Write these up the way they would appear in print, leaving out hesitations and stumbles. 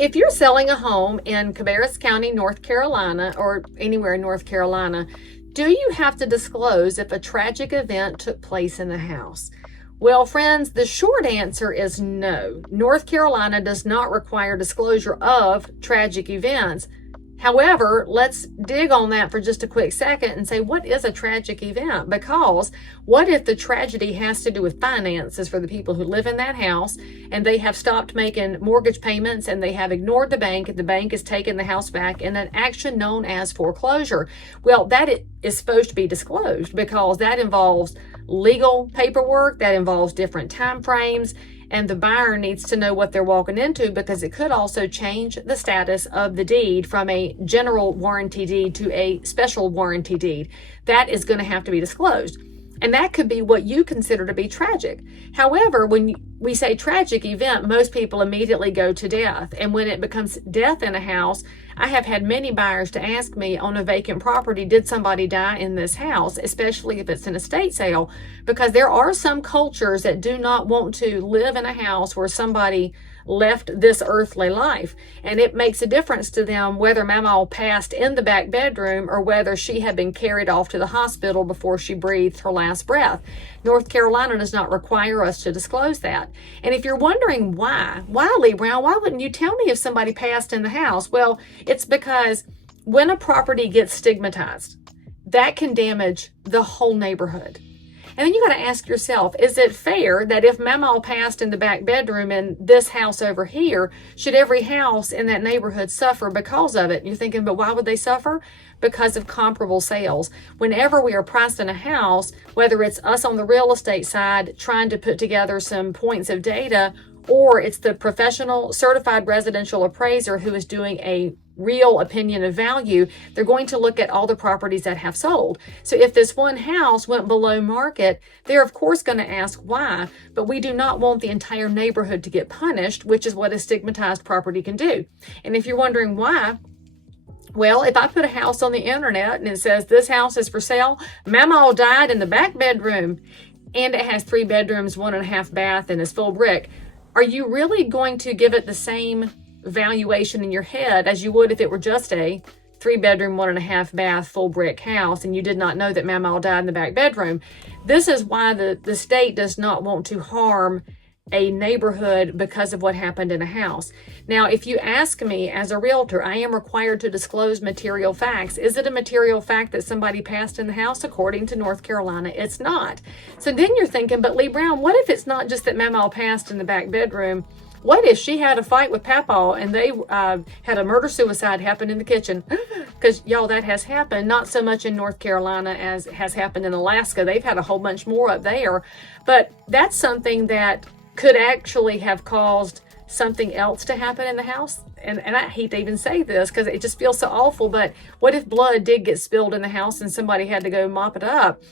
If you're selling a home in Cabarrus County, North Carolina, or anywhere in North Carolina, do you have to disclose if a tragic event took place in the house? Well, friends, the short answer is no. North Carolina does not require disclosure of tragic events. However, let's dig on that for just a quick second and say, what is a tragic event? Because what if the tragedy has to do with finances for the people who live in that house, and they have stopped making mortgage payments and they have ignored the bank has taken the house back in an action known as foreclosure? Well, that is supposed to be disclosed because that involves legal paperwork, that involves different time frames, and the buyer needs to know what they're walking into because it could also change the status of the deed from a general warranty deed to a special warranty deed. That is going to have to be disclosed. And that could be what you consider to be tragic. However, when we say tragic event, most people immediately go to death. And when it becomes death in a house, I have had many buyers to ask me on a vacant property, did somebody die in this house, especially if it's an estate sale? Because there are some cultures that do not want to live in a house where somebody left this earthly life. And it makes a difference to them whether Mama passed in the back bedroom or whether she had been carried off to the hospital before she breathed her last breath. North Carolina does not require us to disclose that. And if you're wondering why Lee Brown, why wouldn't you tell me if somebody passed in the house? Well, it's because when a property gets stigmatized, that can damage the whole neighborhood. And then you got to ask yourself, is it fair that if Mama passed in the back bedroom in this house over here, should every house in that neighborhood suffer because of it? And you're thinking, but why would they suffer? Because of comparable sales. Whenever we are priced in a house, whether it's us on the real estate side trying to put together some points of data, or it's the professional certified residential appraiser who is doing a real opinion of value, they're going to look at all the properties that have sold. So if this one house went below market, they're of course going to ask why, but we do not want the entire neighborhood to get punished, which is what a stigmatized property can do. And if you're wondering why, well, if I put a house on the internet and it says this house is for sale, Mama died in the back bedroom, and it has 3 bedrooms, 1.5 bath, and is full brick, are you really going to give it the same valuation in your head as you would if it were just a 3-bedroom, 1.5 bath, full brick house and you did not know that Mama died in the back bedroom? This is why the state does not want to harm a neighborhood because of what happened in a house. Now, if you ask me as a realtor, I am required to disclose material facts. Is it a material fact that somebody passed in the house? According to North Carolina, it's not. So then you're thinking, but Lee Brown, what if it's not just that Mama passed in the back bedroom? What if she had a fight with Papa and they had a murder-suicide happen in the kitchen? Because, y'all, that has happened. Not so much in North Carolina as has happened in Alaska. They've had a whole bunch more up there. But that's something that could actually have caused something else to happen in the house. And I hate to even say this because it just feels so awful, but what if blood did get spilled in the house and somebody had to go mop it up?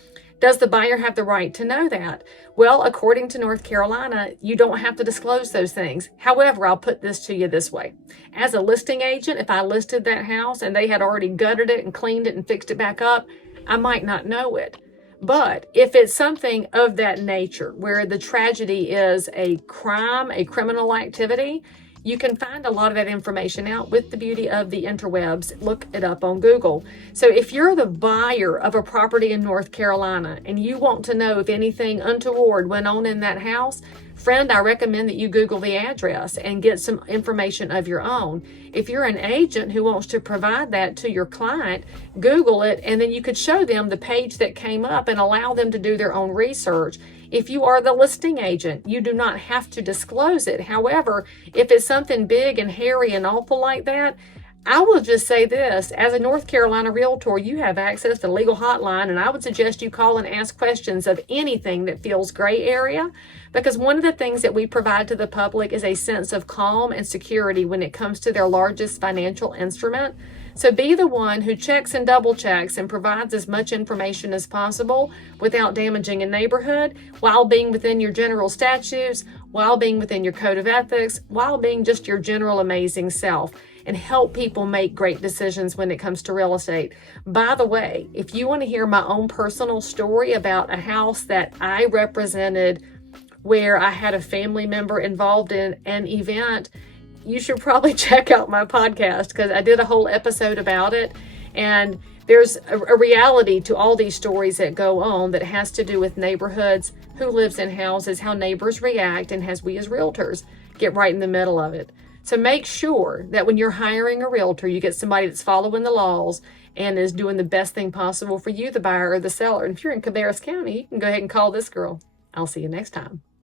Does the buyer have the right to know that? Well, according to North Carolina, you don't have to disclose those things. However, I'll put this to you this way. As a listing agent, if I listed that house and they had already gutted it and cleaned it and fixed it back up, I might not know it. But if it's something of that nature, where the tragedy is a crime, a criminal activity, you can find a lot of that information out with the beauty of the interwebs. Look it up on Google. So if you're the buyer of a property in North Carolina and you want to know if anything untoward went on in that house, friend, I recommend that you Google the address and get some information of your own. If you're an agent who wants to provide that to your client, Google it, and then you could show them the page that came up and allow them to do their own research. If you are the listing agent, you do not have to disclose it. However, if it's something big and hairy and awful like that, I will just say this, as a North Carolina realtor, you have access to legal hotline, and I would suggest you call and ask questions of anything that feels gray area, because one of the things that we provide to the public is a sense of calm and security when it comes to their largest financial instrument. So be the one who checks and double checks and provides as much information as possible without damaging a neighborhood, while being within your general statutes, while being within your code of ethics, while being just your general amazing self, and help people make great decisions when it comes to real estate. By the way, if you want to hear my own personal story about a house that I represented where I had a family member involved in an event, you should probably check out my podcast because I did a whole episode about it. And there's a reality to all these stories that go on that has to do with neighborhoods, who lives in houses, how neighbors react, and as we as realtors get right in the middle of it. So make sure that when you're hiring a realtor, you get somebody that's following the laws and is doing the best thing possible for you, the buyer or the seller. And if you're in Cabarrus County, you can go ahead and call this girl. I'll see you next time.